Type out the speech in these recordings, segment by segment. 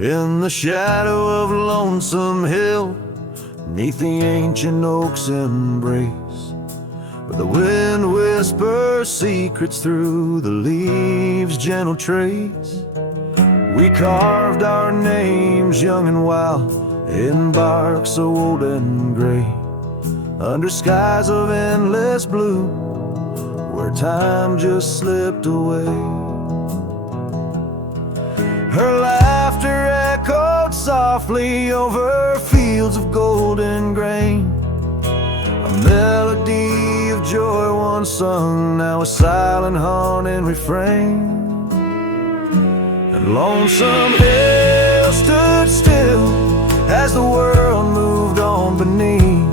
In the shadow of Lonesome Hill, 'neath the ancient oak's embrace, where the wind whispers secrets through the leaves' gentle trace, we carved our names young and wild in bark so old and gray, under skies of endless blue, where time just slipped away. Her laughter echoed softly over fields of golden grain, a melody of joy once sung, now a silent haunting refrain. And Lonesome Hill stood still as the world moved on beneath.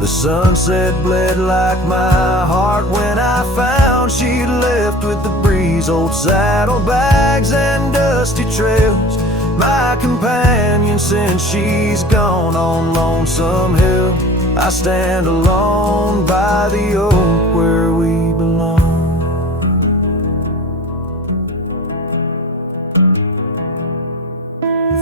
The sunset bled like my heart when I found she'd left with the breeze. Old saddlebags and dusty trails, my companion since she's gone. On Lonesome Hill I stand alone by the oak where we belong.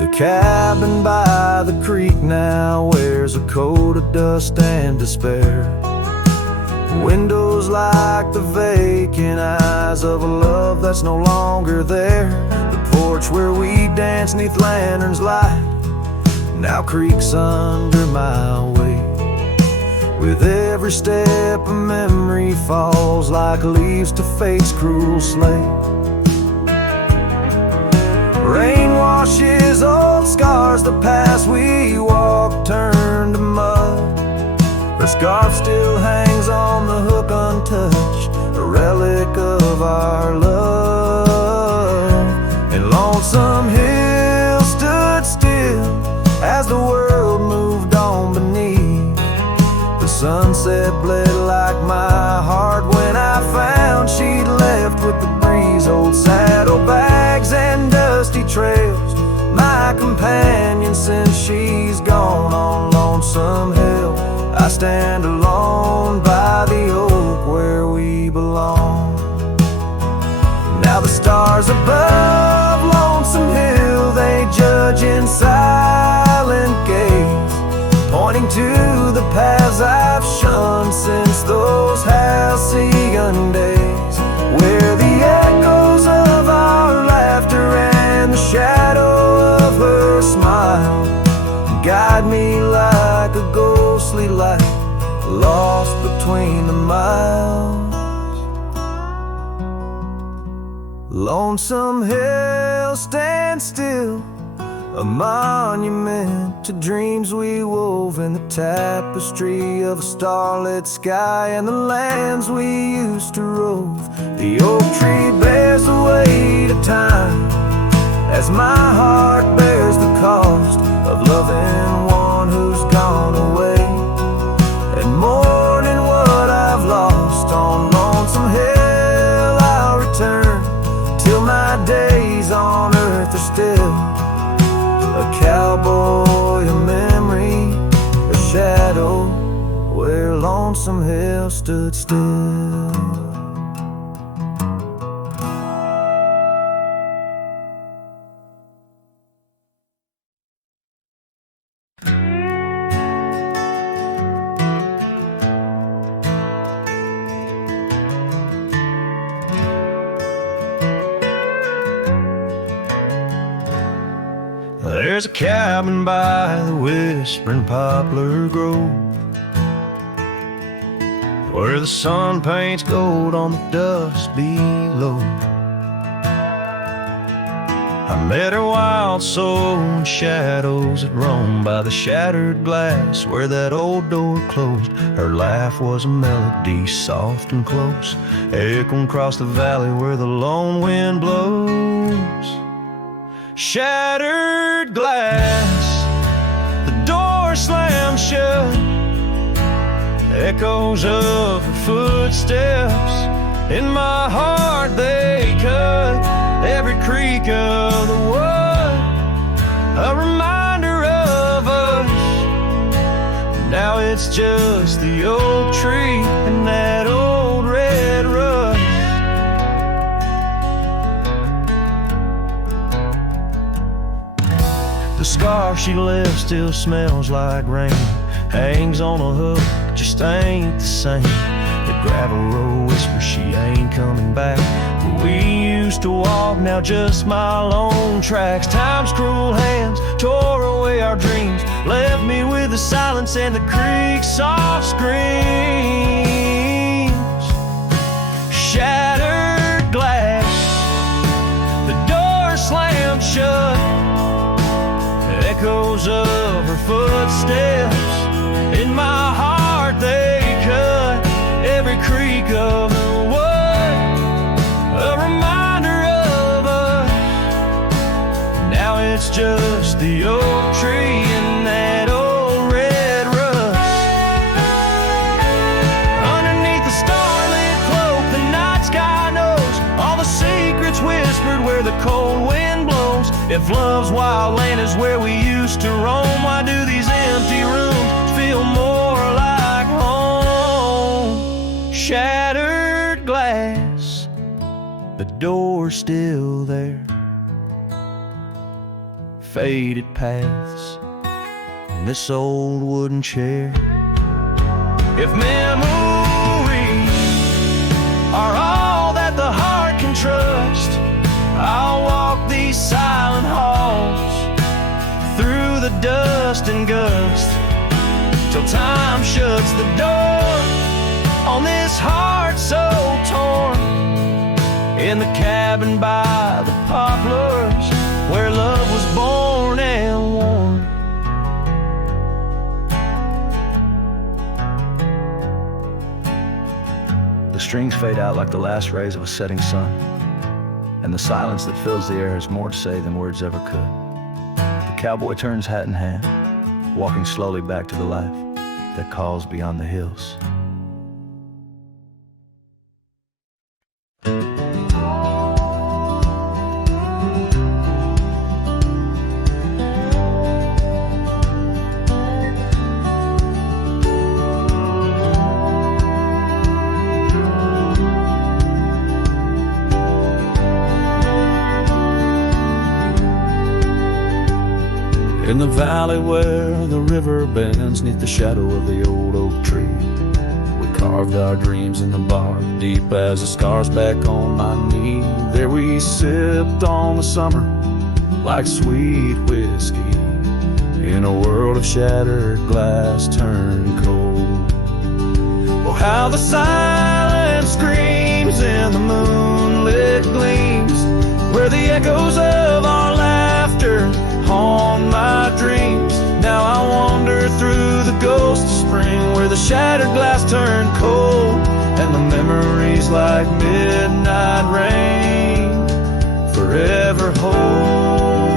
The cabin by the creek now wears a coat of dust and despair, windows like the vacant eyes of a love that's no longer there. The porch where we danced 'neath lanterns light now creaks under my weight. With every step a memory falls like leaves to fate's cruel slate. Rain washes old scars, the past we walked turned to mud. Her scarf still hangs on the hook untouched, a relic of our love. And Lonesome Hill stood still as the world moved on beneath. The sunset bled like my heart when I found she'd left with the breeze. Old saddlebags and dusty trails, my companion since she's gone. On Lonesome Hill I stand alone by the oak where we belong. Now the stars above Lonesome Hill, they judge in silent gaze, pointing to the paths I've shunned since those halcyon days, where the echoes of our laughter and the shadow of her smile guide me like a ghostly light lost between the miles. Lonesome Hill stands still, a monument to dreams we wove in the tapestry of a starlit sky and the lands we used to rove. The oak tree bears the weight of time as my heart bears the cost of loving one who's gone away and mourning what I've lost. On Lonesome Hill I'll return till my days on earth are still a cowboy, a memory, a shadow where Lonesome Hill stood still. There's a cabin by the whispering poplar grove, where the sun paints gold on the dust below. I met her wild soul in shadows that roam by the shattered glass where that old door closed. Her laugh was a melody soft and close, echoing across the valley where the lone wind blows. Shattered glass, the door slammed shut, echoes of her footsteps in my heart they cut. Every creak of the wood, a reminder of us. Now it's just the oak tree and that old red rust. The scar she left still smells like rain, hangs on a hook, just ain't the same. The gravel road whispers she ain't coming back. Where we used to walk, now just my lone tracks. Time's cruel hands tore away our dreams, left me with the silence and the creek's soft screams. Shattered glass, the door slammed shut, echoes of her footsteps in my heart, they cut every creak of the wood, a reminder of us. Now it's just the oak tree and that old red rust. Underneath the starlit cloak, the night sky knows all the secrets whispered where the cold wind blows. If love's wild land is where we used to roam, why do these empty rooms feel more like home? Shattered glass, the door's still there. Faded paths, and this old wooden chair. If memories are all that the heart can trust, I'll walk these silent halls through the dust and gust till time shuts the door on this heart so torn. In the cabin by the poplars where love was born and worn. The strings fade out like the last rays of a setting sun, and the silence that fills the air has more to say than words ever could. The cowboy turns hat in hand, walking slowly back to the life that calls beyond the hills. In the valley where the river bends neath the shadow of the old oak tree, we carved our dreams in the bark, deep as the scars back on my knee. There we sipped on the summer like sweet whiskey, in a world of shattered glass turned cold. Oh, how the silence screams in the moonlit gleams, where the echoes of our laughter haunt my dreams. Now I wander through the ghost of spring, where the shattered glass turned cold, and the memories like midnight rain forever hold.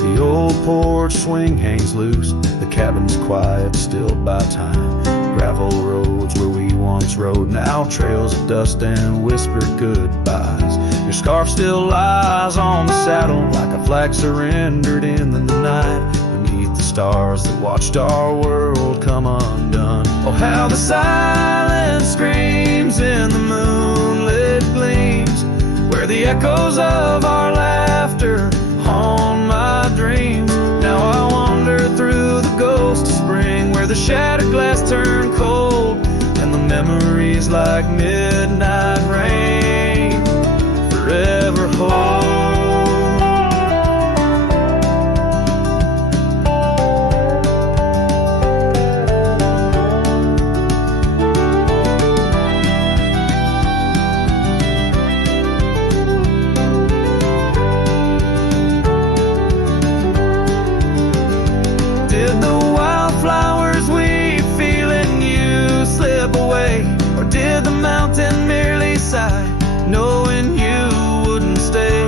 The old porch swing hangs loose, the cabin's quiet, stilled by time. Gravel roads where we once rode, now trails of dust and whispered goodbyes. Your scarf still lies on the saddle like a flag surrendered in the night, beneath the stars that watched our world come undone. Oh, how the silence screams in the moonlit gleams, where the echoes of our laughter haunt my dreams. Now I wander through the ghost of spring, where the shattered glass turned cold, and the memories like midnight rain forever hold. Did the wildflowers we feel in you slip away, or did the mountain merely sigh, knowing you wouldn't stay?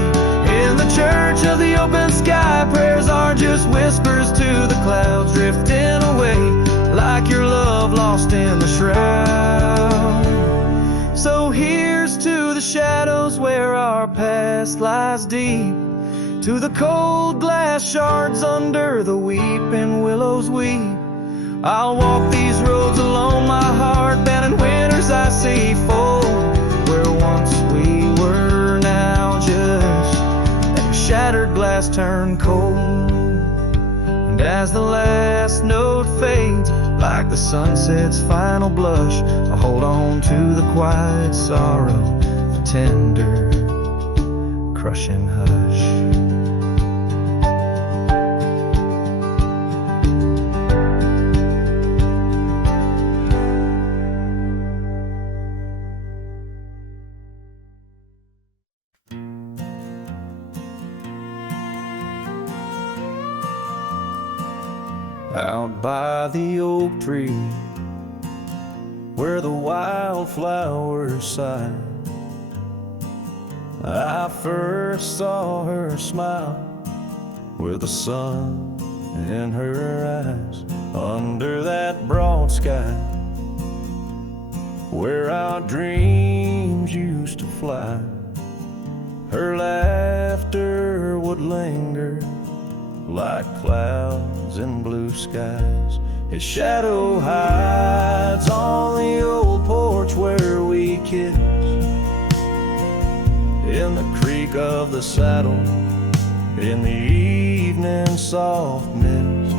In the church of the open sky, prayers are just whispers to the clouds, drifting away like your love lost in the shroud. So here's to the shadows where our past lies deep, to the cold glass shards under the weeping willows weep. I'll walk these roads alone, my heart bent in winter's ice turn cold, and as the last note fades, like the sunset's final blush, I hold on to the quiet sorrow, the tender, crushing hush. Out by the oak tree, where the wildflowers sigh, I first saw her smile with the sun in her eyes. Under that broad sky, where our dreams used to fly, her laughter would linger like clouds in blue skies. His shadow hides on the old porch where we kissed, in the creak of the saddle, in the evening soft mist.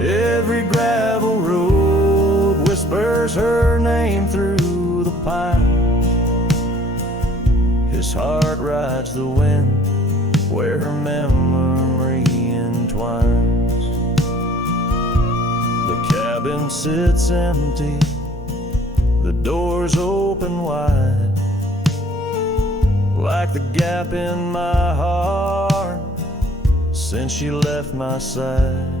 Every gravel road whispers her name through the pines. His heart rides the wind where her memory entwines. The cabin sits empty, the doors open wide, like the gap in my heart since she left my side.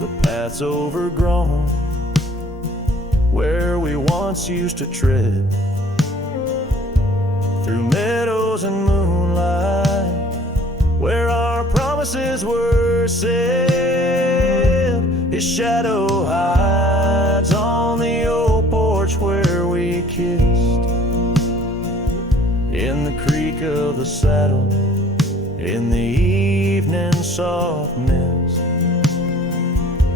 The path's overgrown where we once used to tread, through meadows and moonlight, where our promises were said. His shadow hides on the old porch where we kissed, in the creak of the saddle, in the evening soft mist.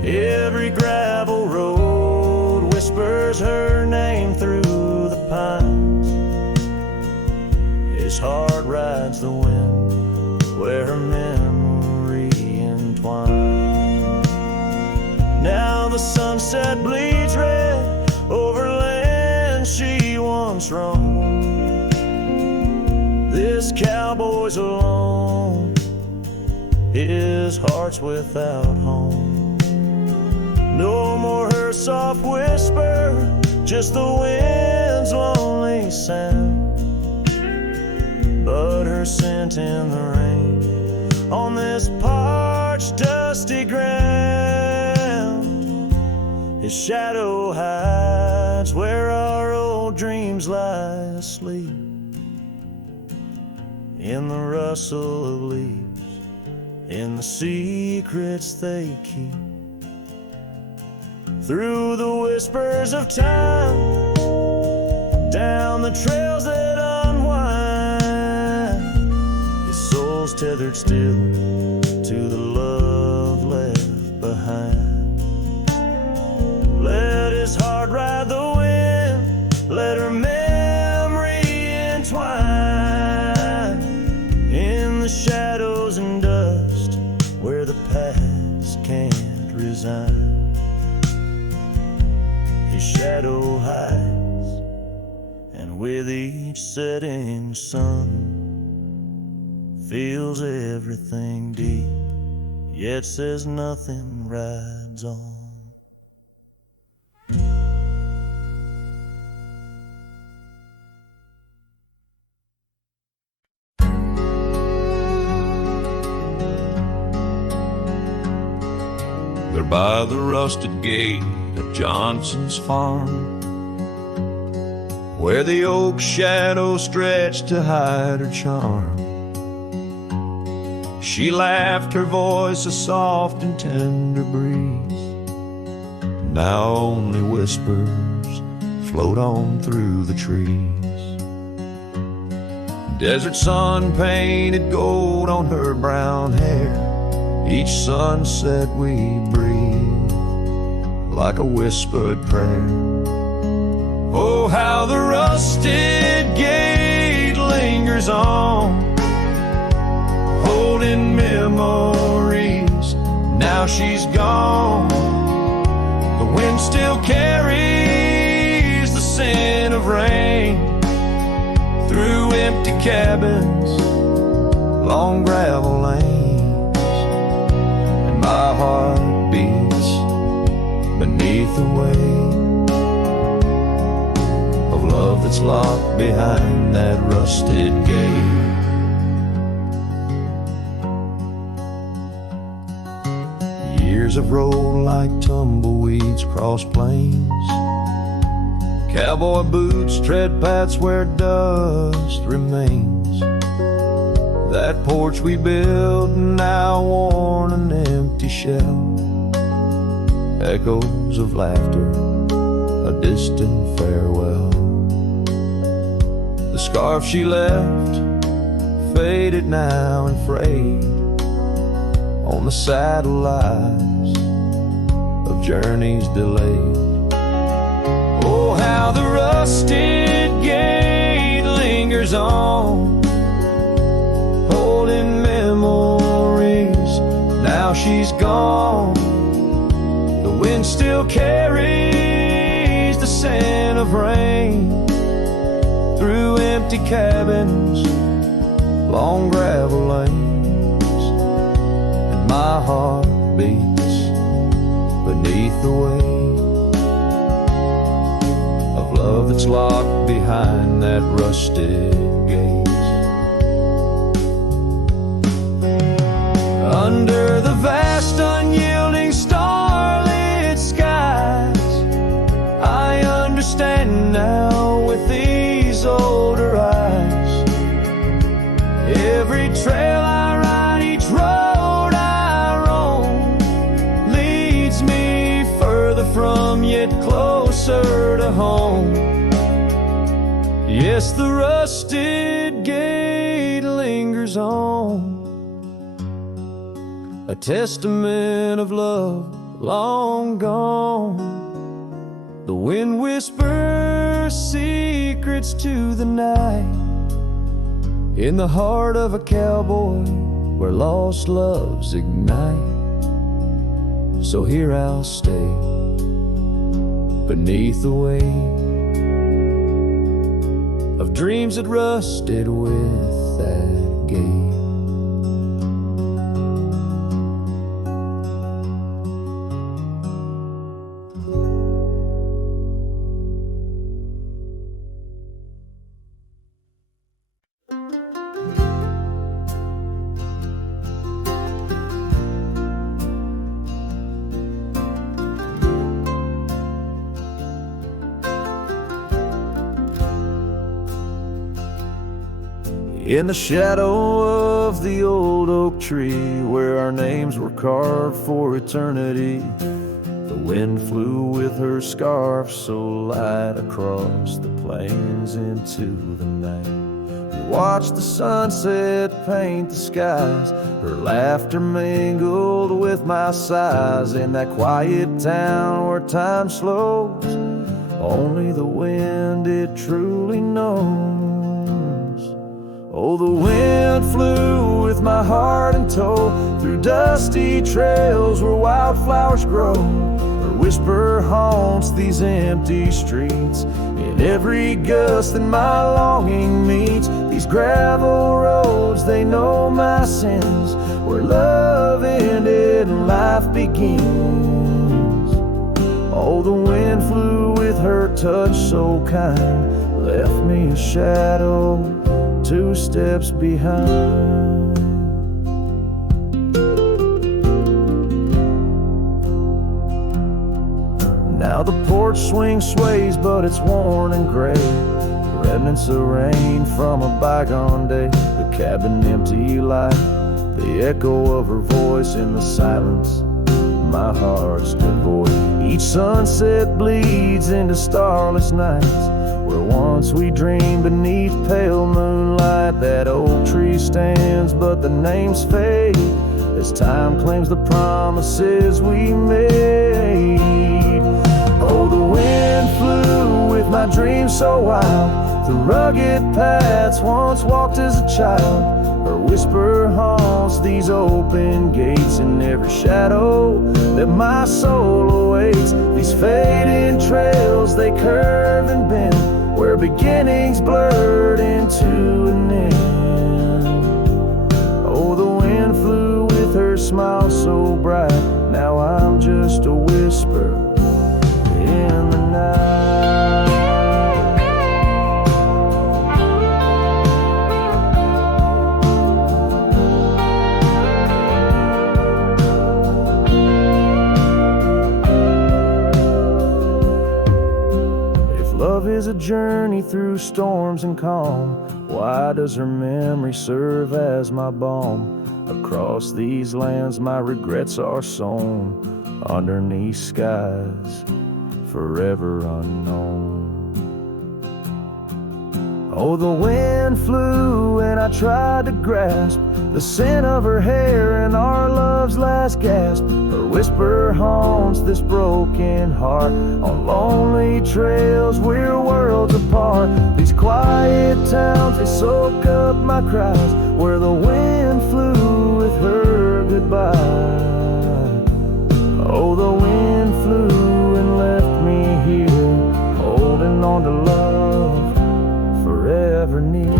Every gravel road whispers her name through the pines. His heart rides the wind where her memory entwines. Now the sunset bleeds red over land she once roamed. This cowboy's alone, his heart's without home. No more her soft whisper, just the wind's lonely sound, but her scent in the rain on this parched, dusty ground. His shadow hides where our old dreams lie asleep, in the rustle of leaves, in the secrets they keep. Through the whispers of time, down the trails that unwind, his soul's tethered still to the love left behind. Let his heart ride the wind, let her memory entwine, in the shadows and dust where the past can't resign. His shadow hides, and with each setting sun, feels everything deep, yet says nothing, rides on. There by the rusted gate at Johnson's farm, where the oak shadow stretched to hide her charm, she laughed, her voice a soft and tender breeze. Now only whispers float on through the trees. Desert sun painted gold on her brown hair. Each sunset we breathe like a whispered prayer. Oh, how the rusted gate lingers on, holding memories. Now she's gone. The wind still carries the scent of rain through empty cabins, long gravel lanes, and my heart beats beneath the weight of love that's locked behind that rusted gate. Years have rolled like tumbleweeds across plains. Cowboy boots tread paths where dust remains. That porch we built, now worn an empty shell. Echoes of laughter, a distant farewell. The scarf she left, faded now and frayed on the saddle lies of journeys delayed. Oh, how the rusted gate lingers on, holding memories. Now she's gone. The wind still carries the scent of rain through empty cabins, long gravel lanes, and my heart beats beneath the weight of love that's locked behind that rusted gate. Under the vast unyielding starlit skies, I understand now with these older eyes. Every trail I ride, each road I roam, leads me further from yet closer to home. Yes, the rusted gate lingers on, a testament of love long gone. The wind whispers secrets to the night, in the heart of a cowboy where lost loves ignite. So here I'll stay beneath the weight of dreams that rusted with that gate. In the shadow of the old oak tree, where our names were carved for eternity, the wind flew with her scarf so light across the plains into the night. We watched the sunset paint the skies, her laughter mingled with my sighs. In that quiet town where time slows, only the wind it truly knows. Oh, the wind flew with my heart in tow, through dusty trails where wildflowers grow. Her whisper haunts these empty streets, in every gust that my longing meets. These gravel roads, they know my sins, where love ended and life begins. Oh, the wind flew with her touch so kind, left me a shadow 2 steps behind. Now the porch swing sways, but it's worn and gray, remnants of rain from a bygone day. The cabin empty like the echo of her voice in the silence. My heart's devoid. Each sunset bleeds into starless nights, where once we dreamed beneath pale moonlight. That old tree stands, but the names fade as time claims the promises we made. Oh, the wind flew with my dreams so wild, through rugged paths once walked as a child. Her whisper haunts these open gates, in every shadow that my soul awaits. These fading trails, they curve and bend, where beginnings blurred into an end. Oh, the wind flew with her smile so bright. Now I'm just a whisper in the night. Love is a journey through storms and calm. Why does her memory serve as my balm? Across these lands my regrets are sown, underneath skies forever unknown. Oh, the wind flew and I tried to grasp the scent of her hair and our love's last gasp. Her whisper haunts this broken heart. On lonely trails we're worlds apart. These quiet towns, they soak up my cries, where the wind flew with her goodbye. Oh, the wind flew and left me here, holding on to love forever near.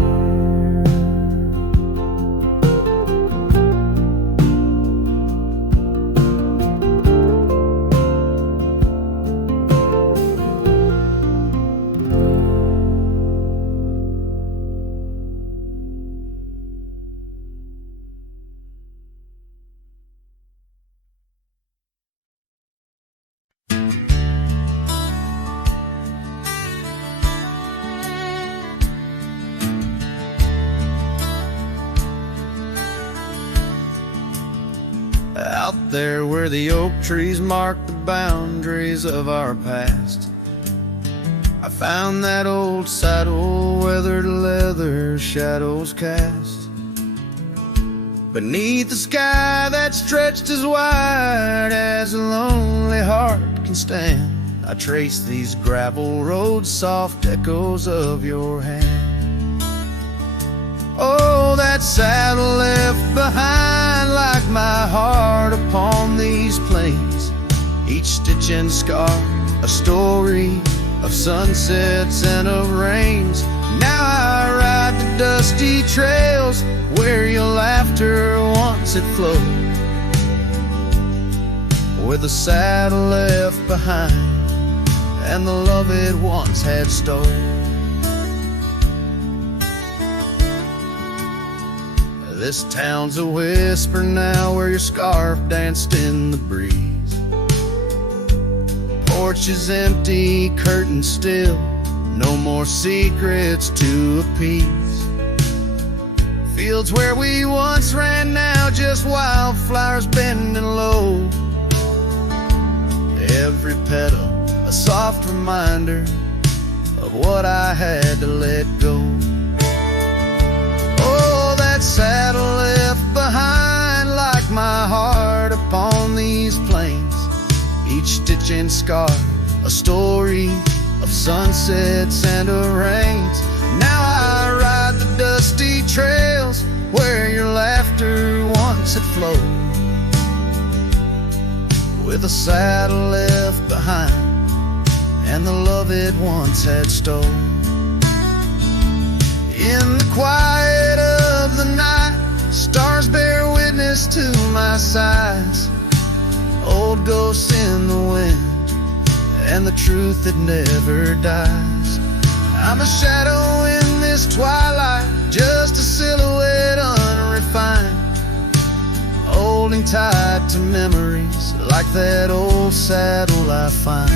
Out there where the oak trees mark the boundaries of our past, I found that old saddle, weathered leather, shadows cast. Beneath the sky that stretched as wide as a lonely heart can stand, I trace these gravel roads, soft echoes of your hand. Oh, that saddle left behind like my heart upon these plains. Each stitch and scar, a story of sunsets and of rains. Now I ride the dusty trails where your laughter once had flowed, with a saddle left behind and the love it once had stolen. This town's a whisper now, where your scarf danced in the breeze. Porch is empty, curtains still, no more secrets to appease. Fields where we once ran now, just wildflowers bending low. Every petal a soft reminder of what I had to let go. That saddle left behind like my heart upon these plains. Each stitch and scar, a story of sunsets and of rains. Now I ride the dusty trails where your laughter once had flowed, with a saddle left behind and the love it once had stolen. In the quiet of the night, stars bear witness to my sighs. Old ghosts in the wind and the truth that never dies. I'm a shadow in this twilight, just a silhouette unrefined, holding tight to memories like that old saddle I find.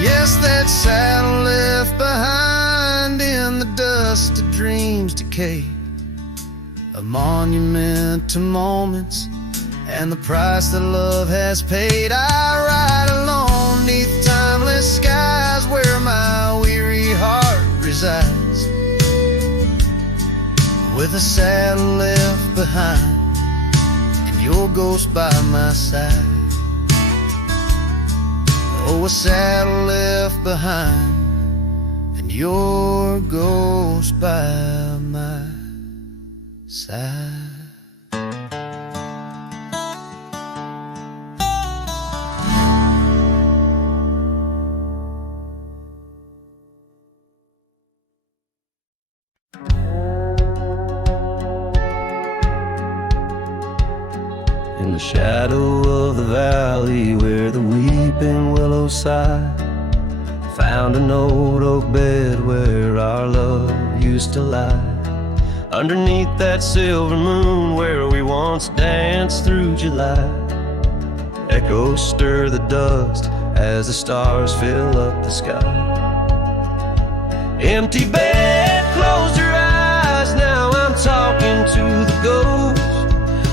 Yes, that saddle left behind in the dust of dreams decayed, a monument to moments and the price that love has paid. I ride alone neath timeless skies where my weary heart resides, with a saddle left behind behind, and your ghost by my side. Oh, a saddle left behind, and your ghost by my side. In the shadow of the valley where the weeping willows sigh, found an old oak bed where our love used to lie. Underneath that silver moon where we once danced through July, echoes stir the dust as the stars fill up the sky. Empty bed, closed her eyes, now I'm talking to the ghost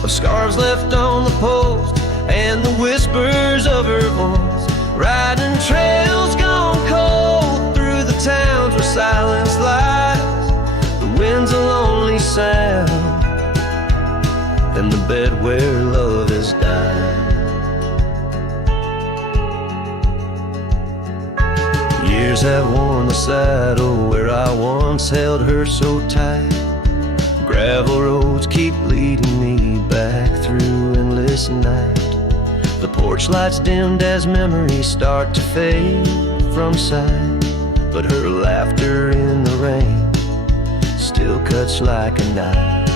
of scars left on the post and the whispers of her voice. Riding trails gone cold through the towns where silence lies. The wind's a lonely sound and the bed where love has died. Years have worn the saddle where I once held her so tight. Gravel roads keep leading me back through endless night. The porch lights dimmed as memories start to fade from sight, but her laughter in the rain still cuts like a knife.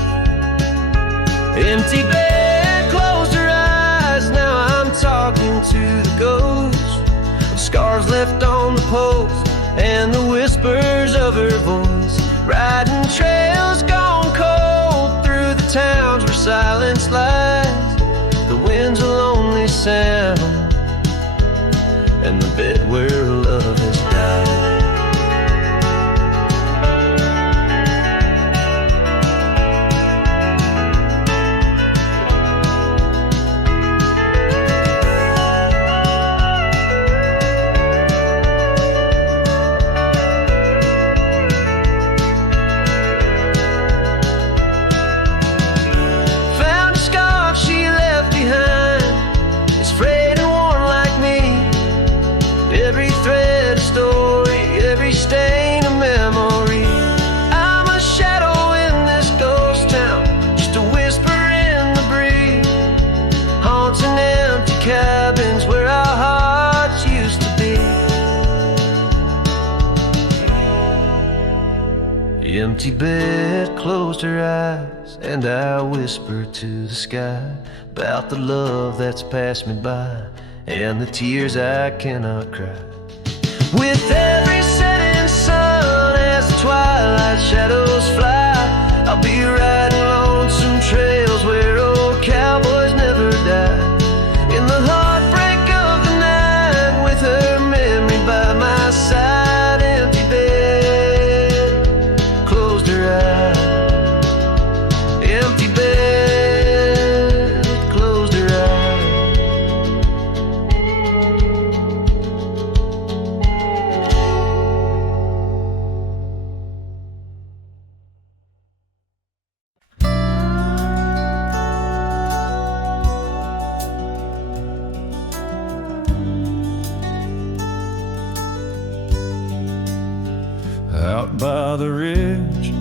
Empty bed, closed her eyes, now I'm talking to the ghost of scars left on the post and the whispers of her voice. Riding trails gone cold through the towns where silence lies. The wind's a lonely sound and the bed where love has died. Empty bed, closed her eyes, and I whisper to the sky about the love that's passed me by and the tears I cannot cry. With every setting sun as the twilight shadows fly, I'll be riding lonesome trails where old cowboys never die. In the heartbreak of the night with her memory by my side. Empty bed, closed her eyes. Empty bed, closed her eyes. Out by the ridge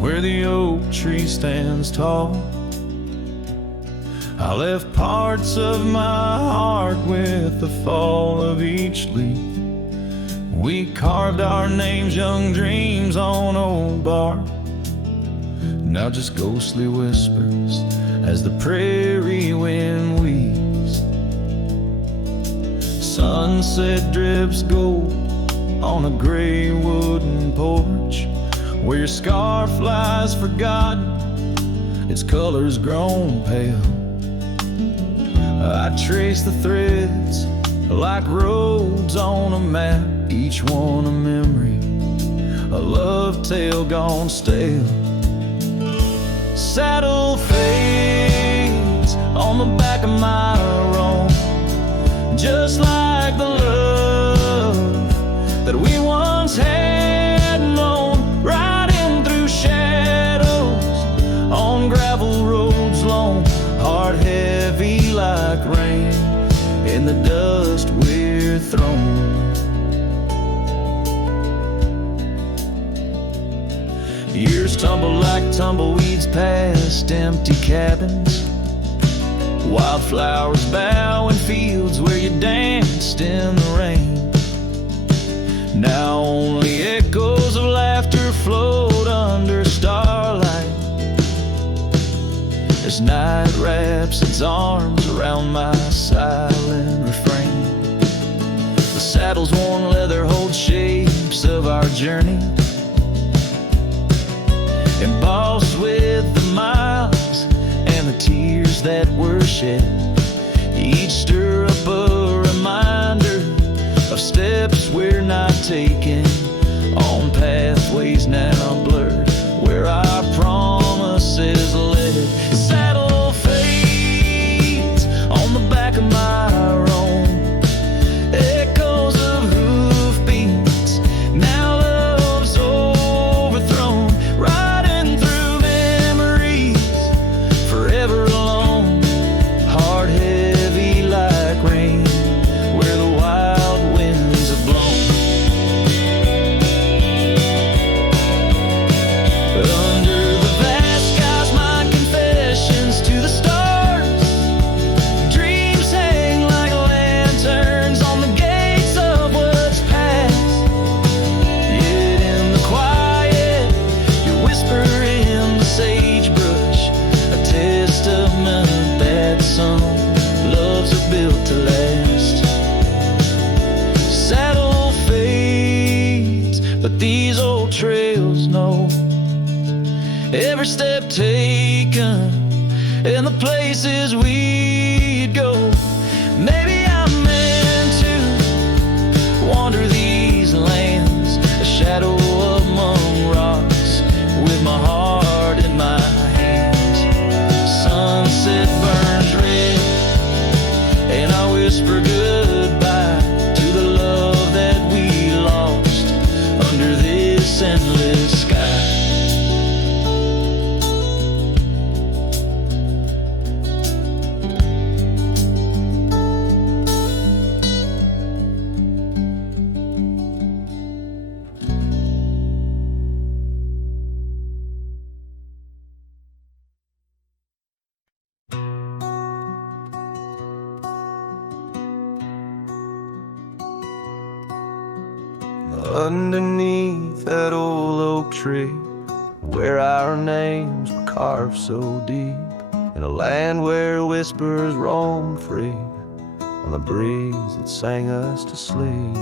where the oak tree stands tall, I left parts of my heart with the fall of each leaf. We carved our names, young dreams on old bark. Now just ghostly whispers as the prairie wind weaves. Sunset drips gold on a gray wooden porch where your scarf lies forgotten, its colors grown pale. I trace the threads like roads on a map, each one a memory, a love tale gone stale. Saddle fades on the back of my roan, just like the love that we once had known. Riding through shadows on gravel roads, tumble like tumbleweeds past empty cabins. Wildflowers bow in fields where you danced in the rain. Now only echoes of laughter float under starlight as night wraps its arms around my silent refrain. The saddle's worn leather holds shapes of our journey, embossed with the miles and the tears that were shed. Each stir up a reminder of steps we're not taking, on pathways now blurred where our promises led. Saddle fades on the back of my roan, echoes of hoofbeats. Now love's overthrown, riding through memories, forever alone. Heart heavy like rain, where the wild winds have blown. Under the vast skies, my confessions to the stars. Dreams hang like lanterns on the gates of what's past. Yet in the quiet, you whisper in the sagebrush, a testament that some loves are built to last. Saddle fades, but these old trails know every step taken and the places we'd go. Maybe I'm meant to wander these lands, a shadow among rocks, with my heart in my hands. Sunset burns red, and I whisper goodbye to the love that we lost under this endless sky. Underneath that old oak tree, where our names were carved so deep, in a land where whispers roam free on the breeze that sang us to sleep.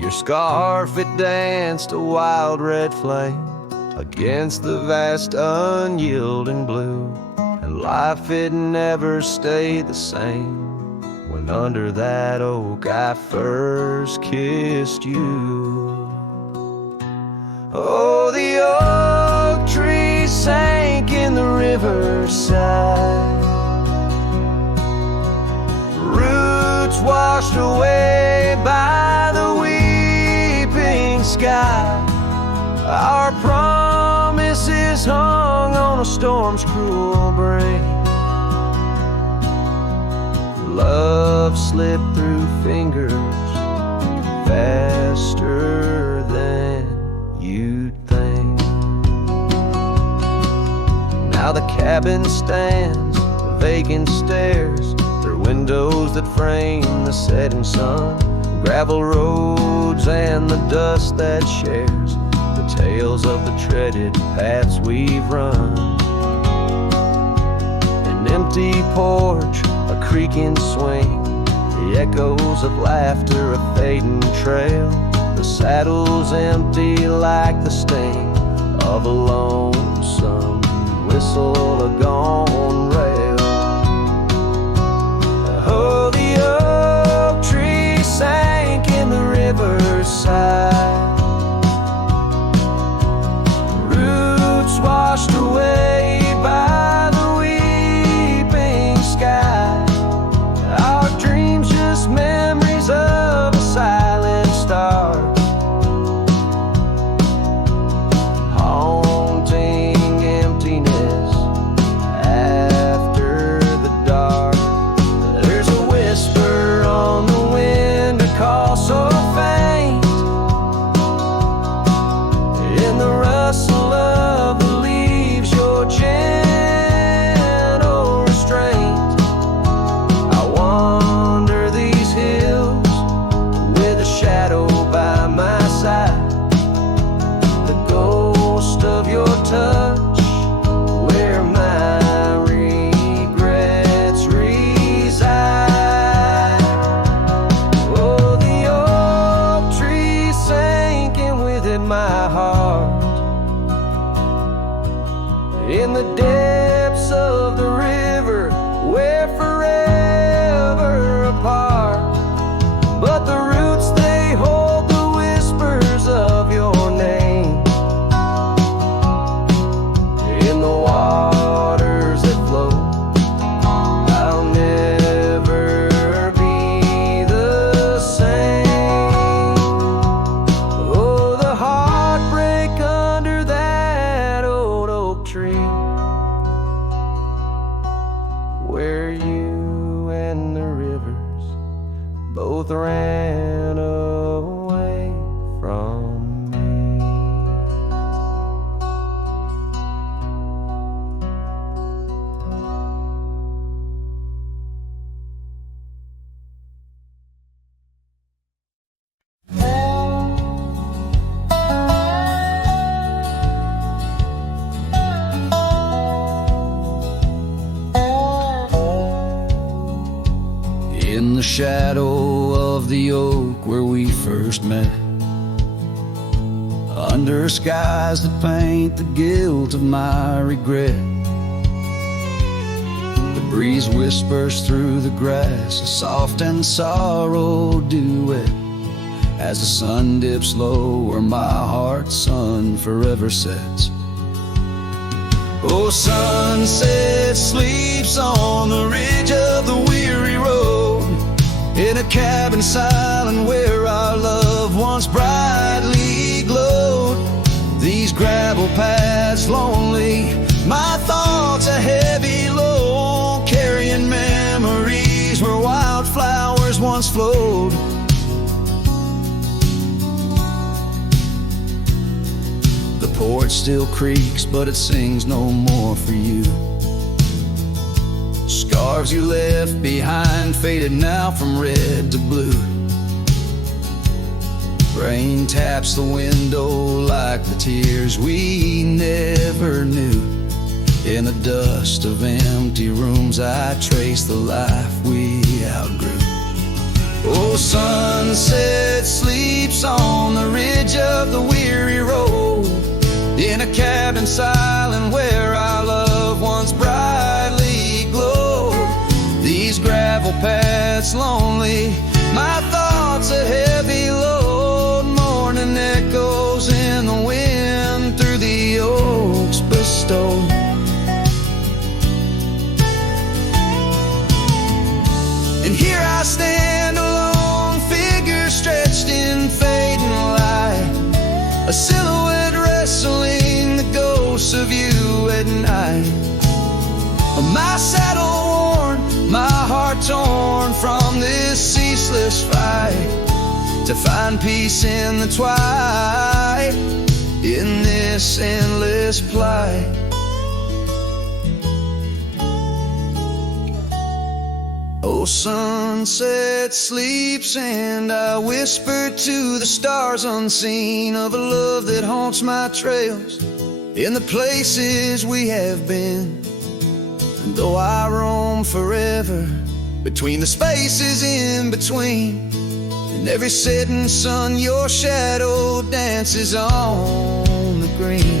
Your scarf, it danced a wild red flame against the vast unyielding blue, and life, it never stayed the same when under that oak I first kissed you. Oh, the oak tree sank in the riverside, roots washed away by the weeping sky. Our promises hung on a storm's cruel break. Love slipped through fingers faster than you'd think. Now the cabin stands, the vacant stairs, through windows that frame the setting sun, gravel roads and the dust that shares the tales of the treaded paths we've run. An empty porch, a creaking swing, the echoes of laughter, a fading trail. The saddle's empty like the sting of a lonesome whistle, a gone rail. Oh, the oak tree sank in the riverside, roots washed away by the weeping sky. Our dreams just memories of a silent star, haunting emptiness as both ran away from me. In the shadow of the oak where we first met, under skies that paint the guilt of my regret, the breeze whispers through the grass, a soft and sorrow duet, as the sun dips low where my heart's sun forever sets. Oh, sunset sleeps on the ridge of the weary road, in a cabin silent where our love once brightly glowed. These gravel paths lonely, my thoughts a heavy load, carrying memories where wildflowers once flowed. The porch still creaks, but it sings no more for you. Scarves you left behind, faded now from red to blue. Rain taps the window like the tears we never knew. In the dust of empty rooms I trace the life we outgrew. Oh, sunset sleeps on the ridge of the weary road, in a cabin silent where our love once brightly glowed. These gravel paths lonely, my thoughts a heavy load, mourning echoes in the wind through the oaks bestowed. And here I stand, a lone figure stretched in fading light, a silhouette wrestling the ghosts of you at night. My saddle worn, my heart torn from this ceaseless fight, to find peace in the twilight, in this endless plight. Oh, sunset sleeps and I whisper to the stars unseen of a love that haunts my trails in the places we have been. And though I roam forever between the spaces in between, in every setting sun your shadow dances on the green.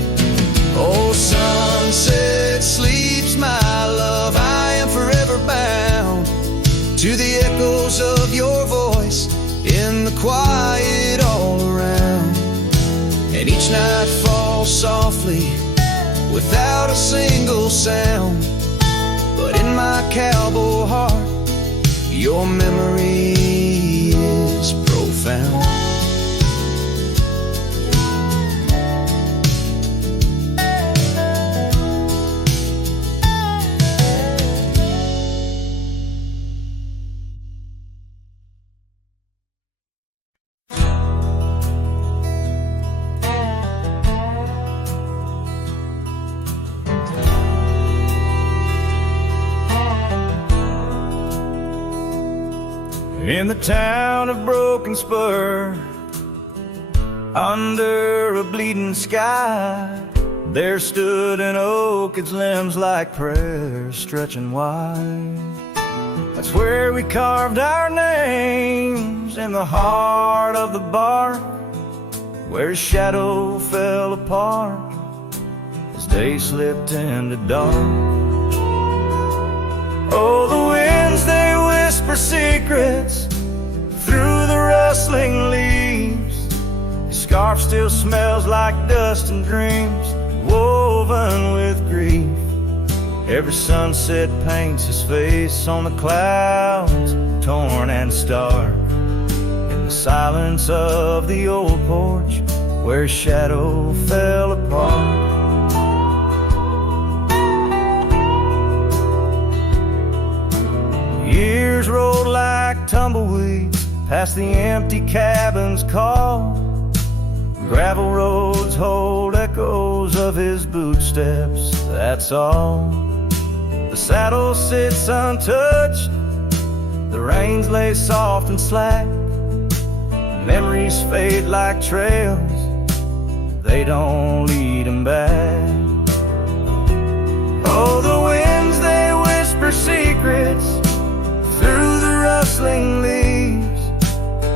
Oh, sunset sleeps, my love, I am forever bound to the echoes of your voice in the quiet all around. And each night falls softly without a single sound, but in my cowboy heart your memory is profound. In the town of Broken Spur, under a bleeding sky, there stood an oak, its limbs like prayers stretching wide. That's where we carved our names in the heart of the bark, where shadow fell apart as day slipped into dark. Oh, the winds, they whisper secrets through the rustling leaves. His scarf still smells like dust and dreams woven with grief. Every sunset paints his face on the clouds, torn and stark, in the silence of the old porch where shadow fell apart. Years rolled like tumbleweeds past the empty cabins call. Gravel roads hold echoes of his footsteps, that's all. The saddle sits untouched, the reins lay soft and slack. Memories fade like trails, they don't lead him back. Oh, the winds, they whisper secrets through the rustling leaves.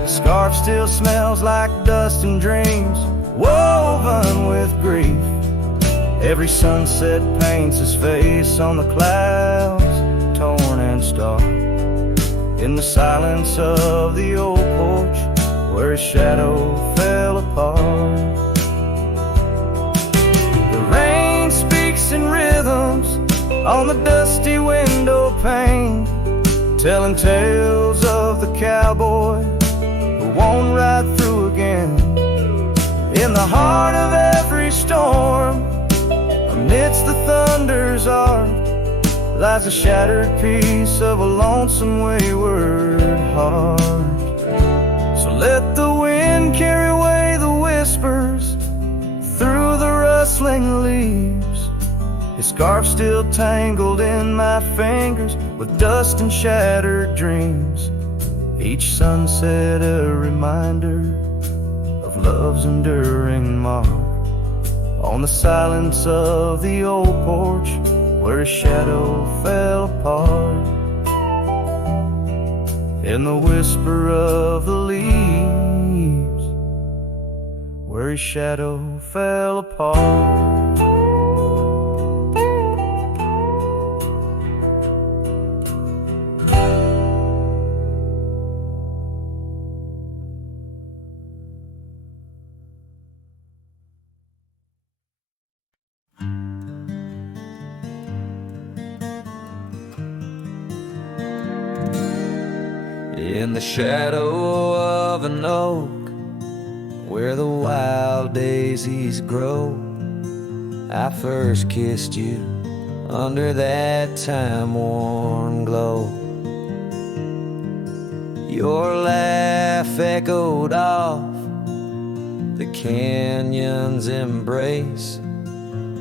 The scarf still smells like dust and dreams woven with grief. Every sunset paints his face on the clouds, torn and stark. In the silence of the old porch, where his shadow fell apart. The rain speaks in rhythms on the dusty window pane, telling tales of the cowboy who won't ride through again. In the heart of every storm, amidst the thunder's arc, lies a shattered piece of a lonesome, wayward heart. So let the wind carry away the whispers through the rustling leaves. His scarf still tangled in my fingers with dust and shattered dreams. Each sunset a reminder of love's enduring mark. On the silence of the old porch, where his shadow fell apart. In the whisper of the leaves, where his shadow fell apart. In the shadow of an oak, where the wild daisies grow, I first kissed you under that time-worn glow. Your laugh echoed off the canyon's embrace,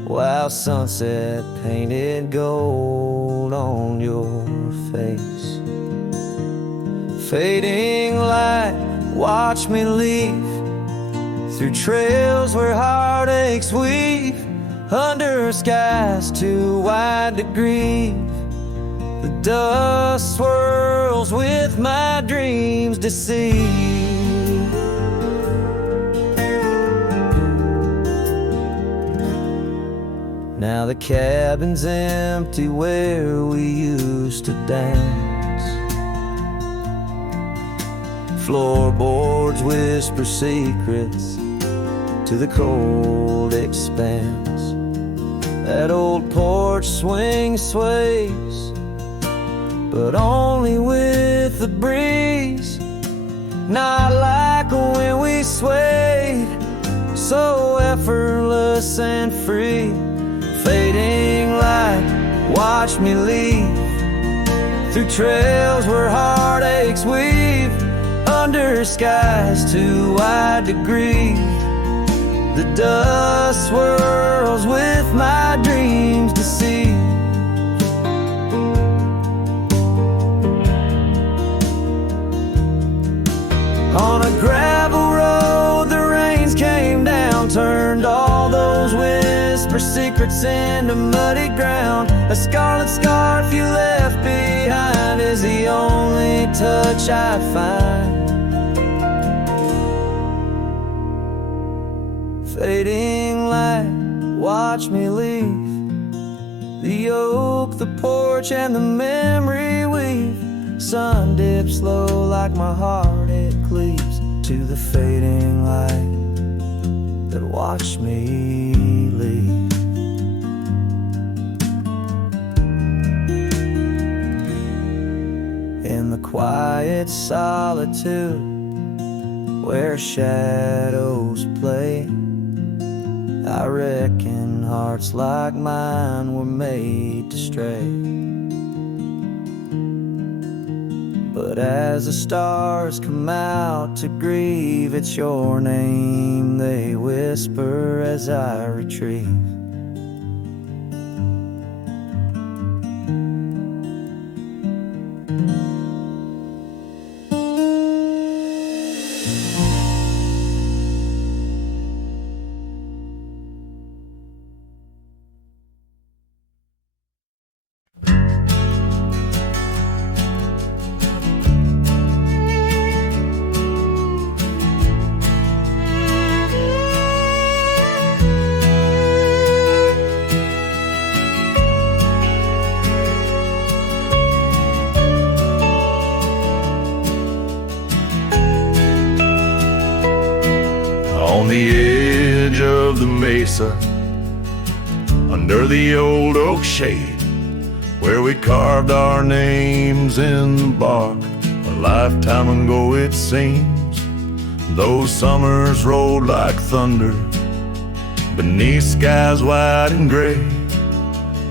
while sunset painted gold on your face. Fading light, watch me leave through trails where heartaches weave, under skies too wide to grieve. The dust swirls with my dreams deceived. Now the cabin's empty where we used to dance. Floorboards whisper secrets to the cold expanse. That old porch swing sways, but only with the breeze. Not like when we swayed, so effortless and free. Fading light, watch me leave through trails where heartaches weave, under skies too wide to grieve. The dust swirls with my dreams deceived. On a gravel road the rains came down, turned all those whisper secrets into muddy ground. A scarlet scarf you left behind is the only touch I find. Fading light, watch me leave the oak, the porch, and the memory weave. Sun dips low like my heart, it cleaves to the fading light that watched me leave. In the quiet solitude where shadows play, I reckon hearts like mine were made to stray. But as the stars come out to grieve, it's your name they whisper as I retrieve. On the edge of the mesa, under the old oak shade, where we carved our names in the bark, a lifetime ago it seems. Those summers rolled like thunder beneath skies white and gray,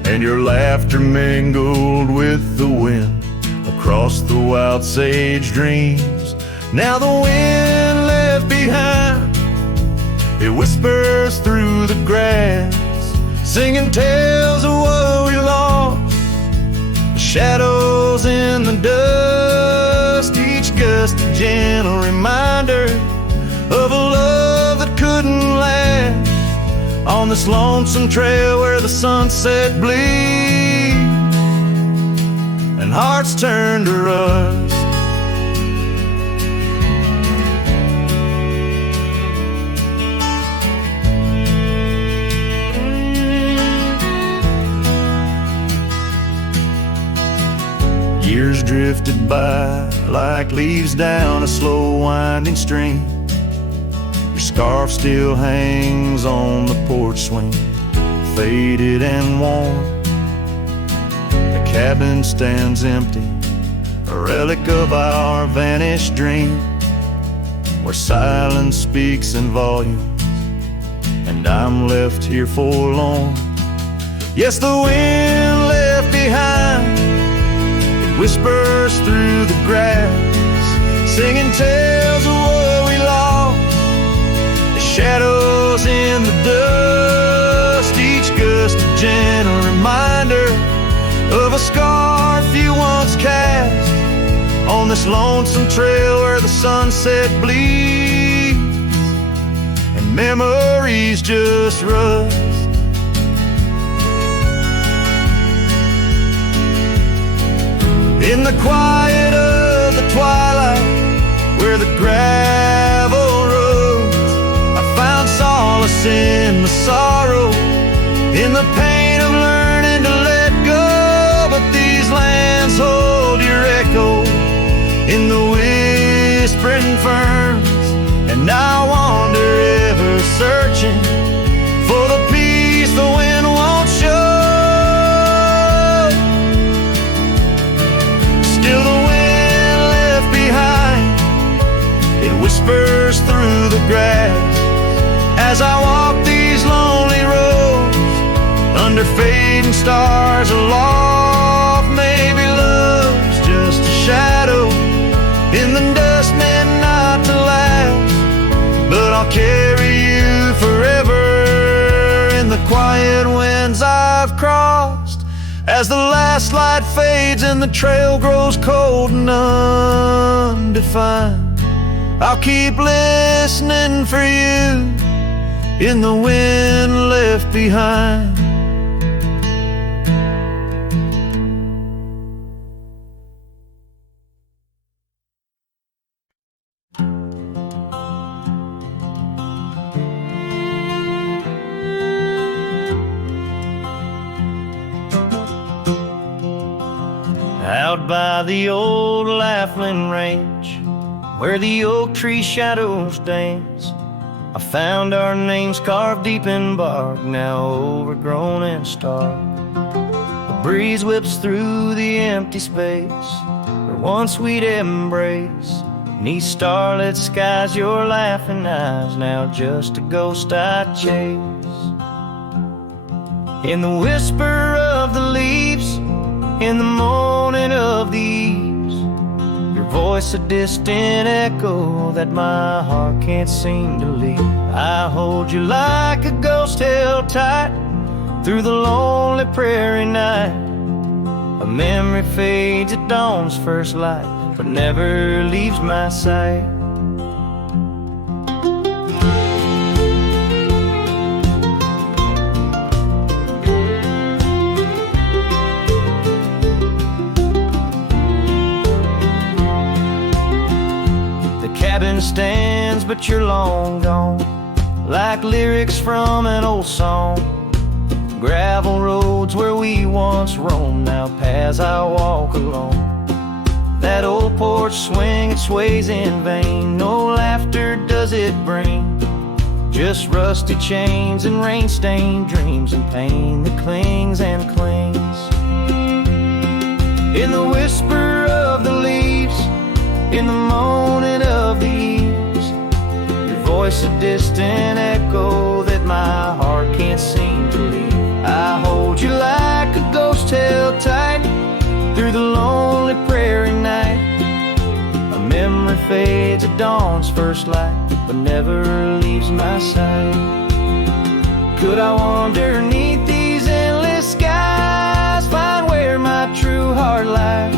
and your laughter mingled with the wind across the wild sage dreams. Now the wind left behind, it whispers through the grass, singing tales of what we lost, the shadows in the dust, each gust a gentle reminder of a love that couldn't last, on this lonesome trail where the sunset bleeds and hearts turn to rust. Years drifted by like leaves down a slow winding stream. Your scarf still hangs on the porch swing, faded and worn. The cabin stands empty, a relic of our vanished dream, where silence speaks in volumes, and I'm left here forlorn. Yes, the wind left behind, whispers through the grass, singing tales of what we lost, the shadows in the dust, each gust a gentle reminder of a scarf you once cast, on this lonesome trail where the sunset bleeds and memories just rust. In the quiet of the twilight, where the gravel roads, I found solace in the sorrow, in the pain of learning to let go. But these lands hold your echo in the whispering ferns, and I wander ever searching for the peace the wind won't show. Still the wind left behind, it whispers through the grass, as I walk these lonely roads, under fading stars aloft. Maybe love's just a shadow in the dust meant not to last, but I'll carry you forever in the quiet winds I've crossed. As the last light fades and the trail grows cold and undefined, I'll keep listening for you in the wind left behind. Out by the old Laughlin Range, where the oak tree shadows dance, I found our names carved deep in bark, now overgrown and stark. The breeze whips through the empty space where once we'd embrace. Beneath starlit skies, your laughing eyes, now just a ghost I chase. In the whisper of the leaves, in the moaning of the eaves, your voice a distant echo that my heart can't seem to leave. I hold you like a ghost held tight through the lonely prairie night. A memory fades at dawn's first light, but never leaves my sight. The cabin stands, but you're long gone, like lyrics from an old song. Gravel roads where we once roamed, now paths I walk alone. That old porch swing, it sways in vain. No laughter does it bring, just rusty chains and rain-stained dreams and pain that clings and clings. In the whisper of the leaves, in the moaning of the eaves, your voice a distant echo that my heart can't seem to leave. I hold you like a ghost held tight through the lonely prairie night. A memory fades at dawn's first light, but never leaves my sight. Could I wander neath these endless skies, find where my true heart lies?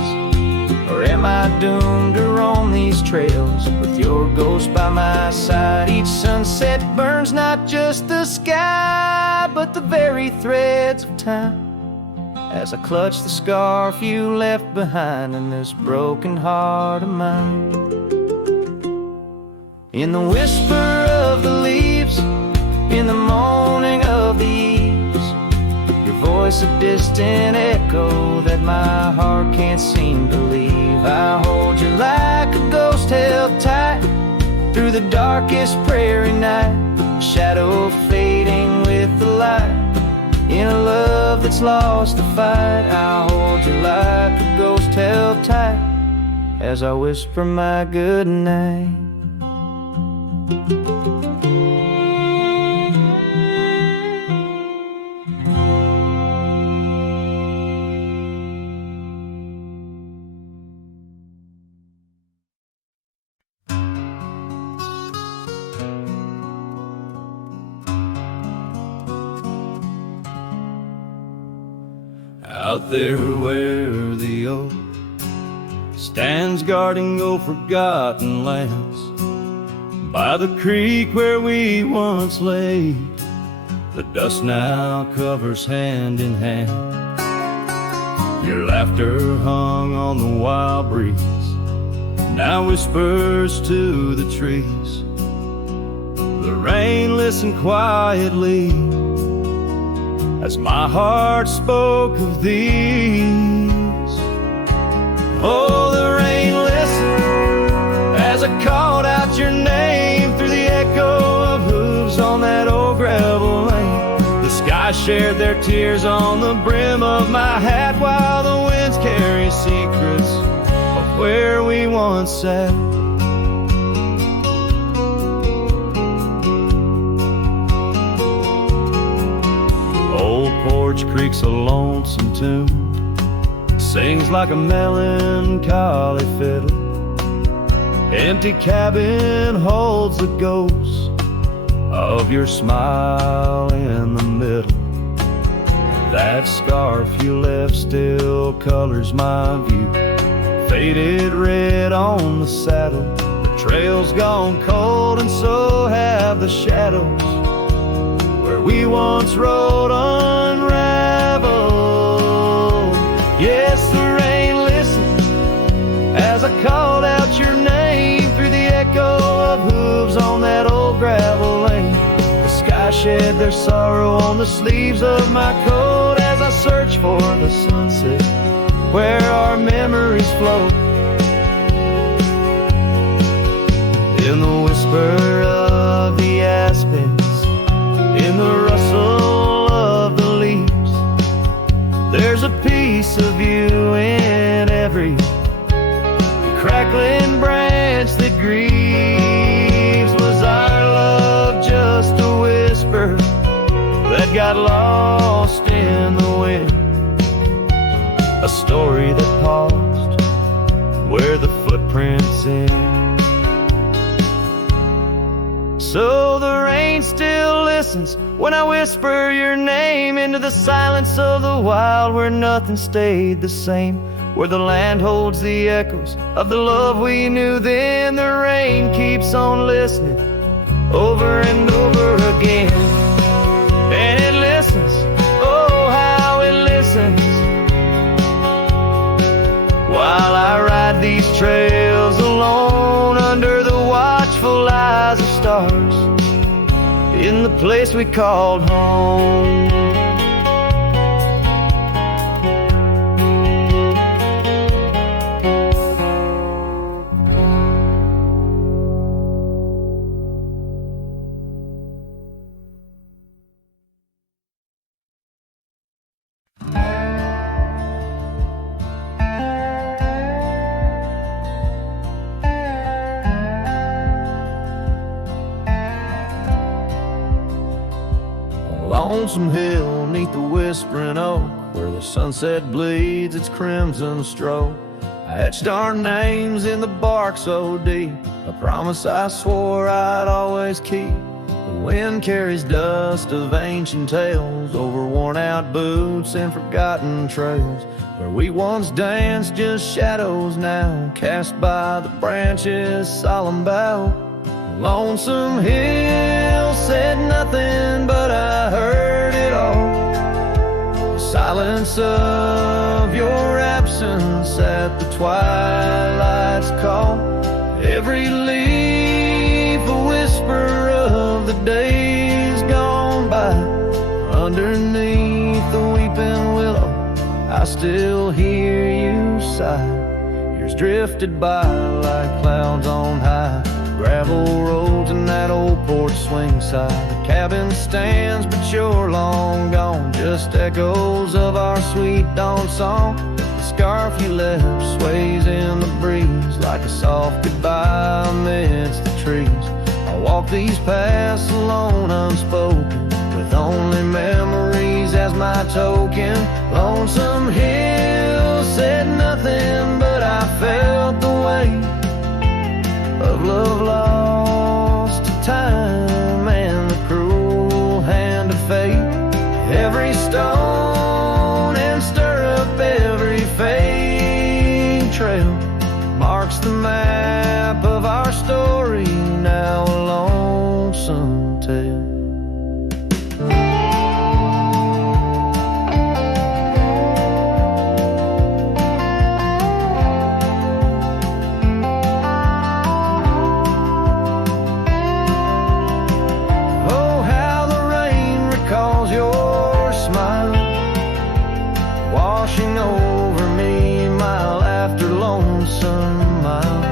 Or am I doomed to roam these trails with your ghost by my side? Each sunset burns not just the sky, but the very threads of time, as I clutch the scarf you left behind in this broken heart of mine. In the whisper of the leaves, in the moaning of the eaves, your voice a distant echo that my heart can't seem to leave. I hold you like a ghost held tight through the darkest prairie night, shadow fading with the light. In a love that's lost the fight, I hold you like a ghost held tight as I whisper my good night. Out there where the oak stands guarding old forgotten lands, by the creek where we once lay, the dust now covers hand in hand. Your laughter hung on the wild breeze, now whispers to the trees. The rain listened quietly as my heart spoke of these. Oh, the rain listened as I called out your name through the echo of hooves on that old gravel lane. The sky shared their tears on the brim of my hat, while the winds carry secrets of where we once sat. Old Porch Creek's a lonesome tune, sings like a melancholy fiddle. Empty cabin holds the ghost of your smile in the middle. That scarf you left still colors my view, faded red on the saddle. The trail's gone cold and so have the shadows where we once rode unraveled. Yes, the rain listened as I called out your name through the echo of hooves on that old gravel lane. The sky shed their sorrow on the sleeves of my coat as I search for the sunset where our memories float. In the whisper of the aspens, in the rustle of the leaves, there's a piece of you in every crackling branch that grieves. Was our love just a whisper that got lost in the wind? A story that paused where the footprints footprints in. So the rain still listens when I whisper your name into the silence of the wild, where nothing stayed the same, where the land holds the echoes of the love we knew then. The rain keeps on listening over and over again, and it listens, oh how it listens, while I ride these trails alone under the watchful eyes of stars in the place we called home. Lonesome hill neath the whispering oak, where the sunset bleeds its crimson stroke, I etched our names in the bark so deep, a promise I swore I'd always keep. The wind carries dust of ancient tales over worn out boots and forgotten trails, where we once danced just shadows now, cast by the branches' solemn bough. Lonesome hill said nothing, but I heard it all. The silence of your absence at the twilight's call. Every leaf a whisper of the days gone by. Underneath the weeping willow, I still hear you sigh. Years drifted by like clouds on high, gravel roads and that old porch swing side. The cabin stands, but you're long gone, just echoes of our sweet dawn song. The scarf you left sways in the breeze like a soft goodbye amidst the trees. I walk these paths alone, unspoken, with only memories as my token. Lonesome hill said nothing, but I felt the weight of love lost to time and the cruel hand of fate. Every stone and stirrup, every fading trail marks the map of our story, now a lonesome tale. Over me mile after lonesome mile.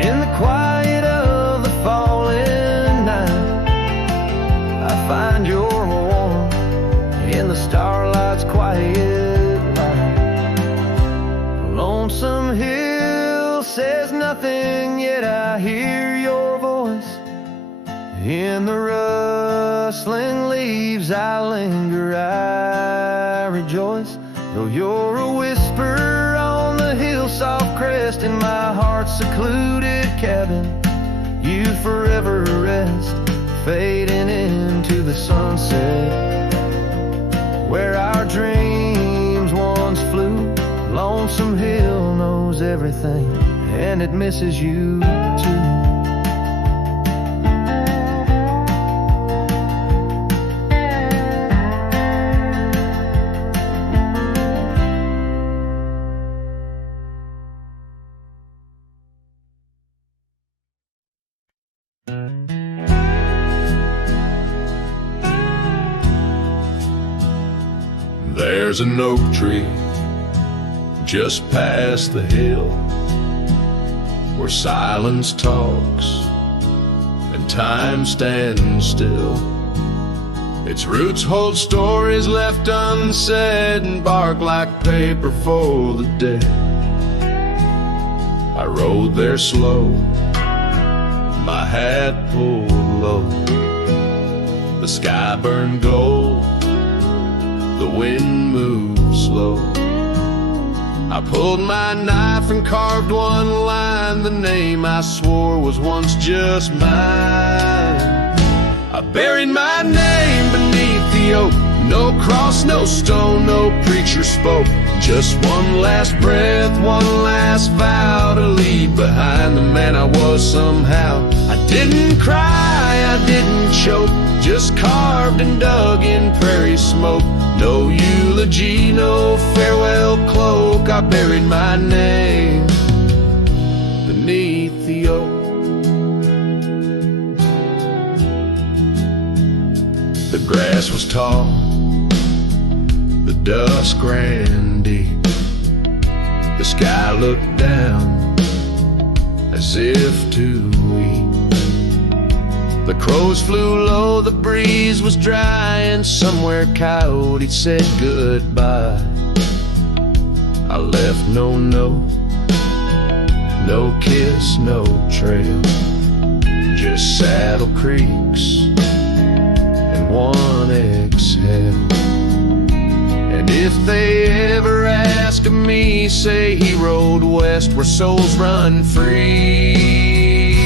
In the quiet of the falling night, I find your warmth in the starlight's quiet light. Lonesome hill says nothing, yet I hear your voice. In the rustling leaves I linger, I rejoice. Though you're a whisper on the hill's soft crest, in my heart's secluded cabin, you forever rest, fading into the sunset, where our dreams once flew. Lonesome hill knows everything, and it misses you too. There's an oak tree just past the hill, where silence talks and time stands still. Its roots hold stories left unsaid and bark like paper for the dead. I rode there slow, my hat pulled low. The sky burned gold, the wind moved slow. I pulled my knife and carved one line, the name I swore was once just mine. I buried my name beneath the oak. No cross, no stone, no preacher spoke. Just one last breath, one last vow to leave behind the man I was somehow. I didn't cry, I didn't choke, just carved and dug in prairie smoke. No eulogy, no farewell cloak. I buried my name beneath the oak. The grass was tall, the dusk ran deep. The sky looked down as if to weep. The crows flew low, the breeze was dry, and somewhere coyote said goodbye. I left no note, no kiss, no trail, just saddle creaks and one exhale. And if they ever ask of me, say he rode west where souls run free.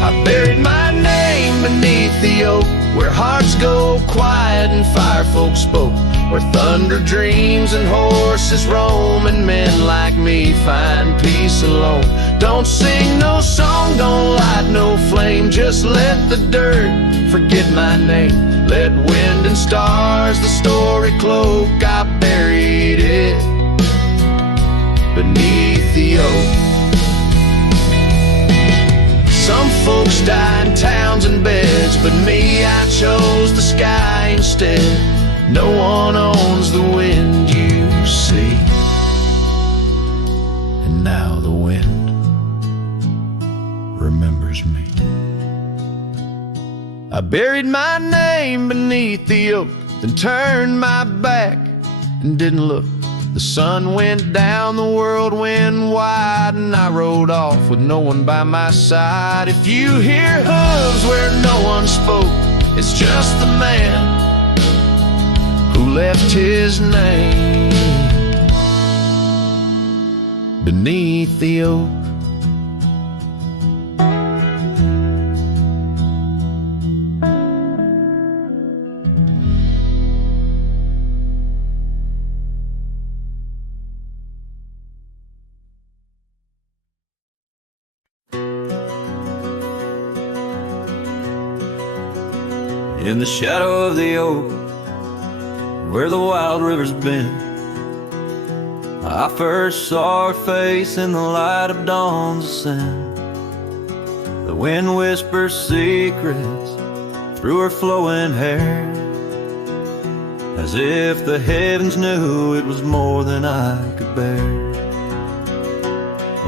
I buried my name beneath the oak, where hearts go quiet and fire folk spoke, where thunder dreams and horses roam, and men like me find peace alone. Don't sing no song, don't light no flame, just let the dirt forget my name. Let wind and stars the story cloak. I buried it beneath the oak. Some folks die in towns and beds, but me, I chose the sky instead. No one owns the wind you see, and now the wind remembers me. I buried my name beneath the oak, then turned my back and didn't look. The sun went down, the world went wide, and I rode off with no one by my side. If you hear hooves where no one spoke, it's just the man who left his name beneath the oak. In the shadow of the oak, where the wild river's been, I first saw her face in the light of dawn's ascent. The wind whispers secrets through her flowing hair, as if the heavens knew it was more than I could bear.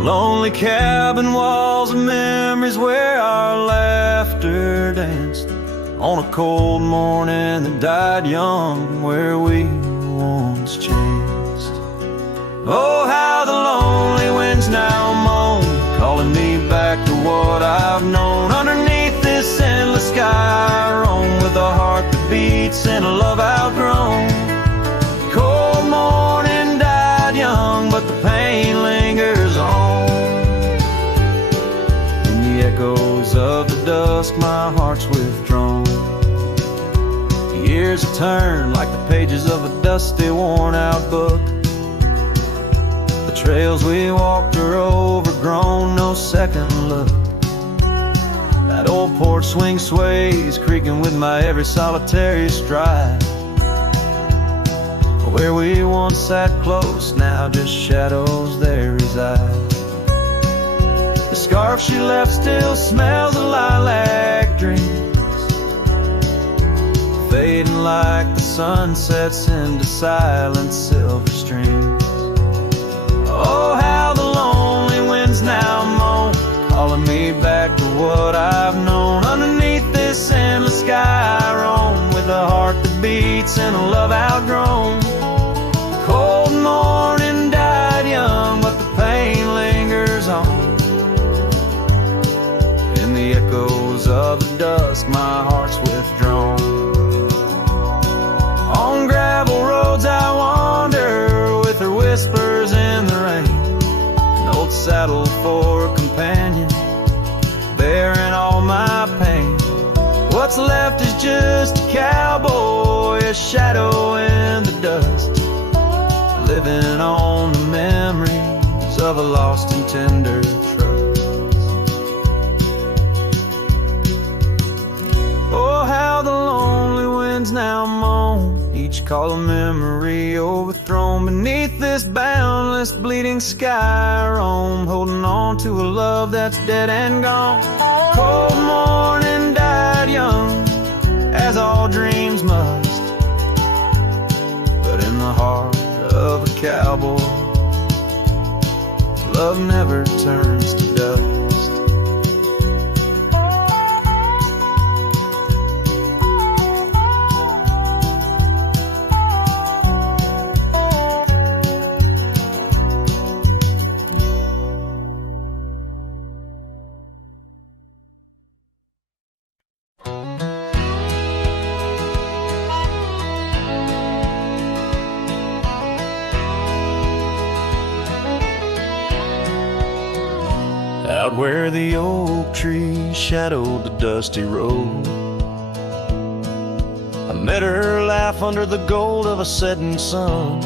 Lonely cabin walls of memories where our laughter danced on a cold morning that died young, where we once chanced. Oh, how the lonely winds now moan, calling me back to what I've known. Underneath this endless sky I roam, with a heart that beats and a love outgrown. Cold morning died young, but the pain lingers on. In the echoes of the dusk my heart's withdrawn. Years have turned like the pages of a dusty, worn-out book. The trails we walked are overgrown, no second look. That old porch swing sways, creaking with my every solitary stride. Where we once sat close, now just shadows there reside. The scarf she left still smells of lilac dreams, fading like the sun sets into silent silver streams. Oh, how the lonely winds now moan, calling me back to what I've known. Underneath this endless sky I roam, with a heart that beats and a love outgrown. Cold morning died young, but the pain lingers on. In the echoes of the dusk my heart's withdrawn. On gravel roads I wander, with her whispers in the rain. shadow in the dust, living on the memories of a lost and tender trust. Oh, how the lonely winds now moan, each call a memory overthrown. Beneath this boundless bleeding sky I roam, holding on to a love that's dead and gone. Cold morning died young, as all dreams must, but in the heart of a cowboy, love never turns to dust. Out where the oak tree shadowed the dusty road, I met her laugh under the gold of a setting sun.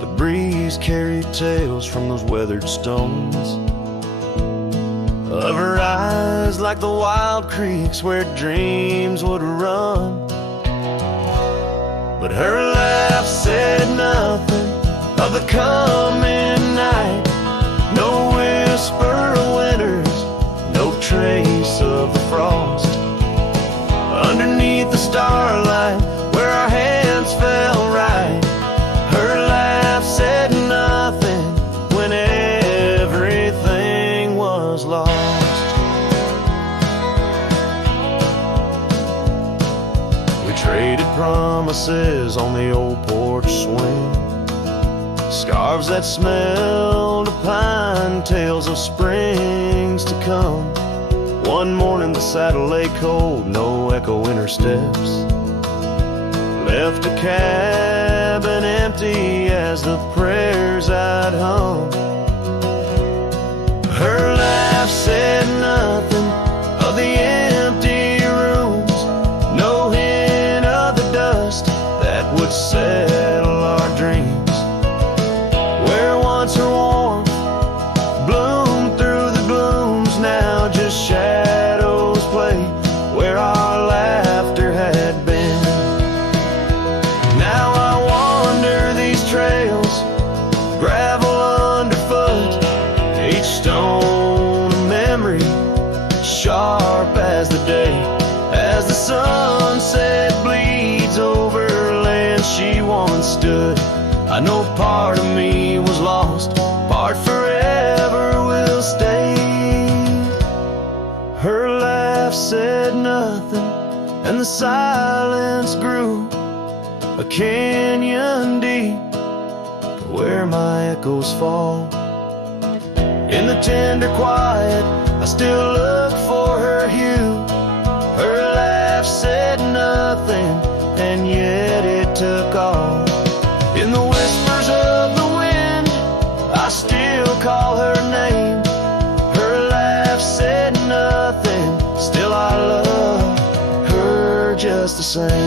The breeze carried tales from those weathered stones, of her eyes like the wild creeks where dreams would run. But her laugh said nothing of the coming night. No whisper of winters, no trace of the frost. Underneath the starlight, where our hands fell right, her laugh said nothing when everything was lost. We traded promises on the old porch swing, scarves that smelled of pine, tales of springs to come. One morning the saddle lay cold, no echo in her steps, left a cabin empty as the prayers I'd hung. Her laugh said nothing of the empty rooms, no hint of the dust that would settle our dreams. Her warmth bloomed through the glooms, now just shadows play where our laughter had been. Now I wander these trails, gravel underfoot, each stone a memory, sharp as the day, as the sunset bleeds over land she once stood. I know part of me was lost, part forever will stay. Her laugh said nothing, and the silence grew a canyon deep where my echoes fall. In the tender quiet, I still look for her hue. Her laugh said nothing, and yet it took all. In the whispers of the wind, I still call her name. Her laugh said nothing, still I love her just the same.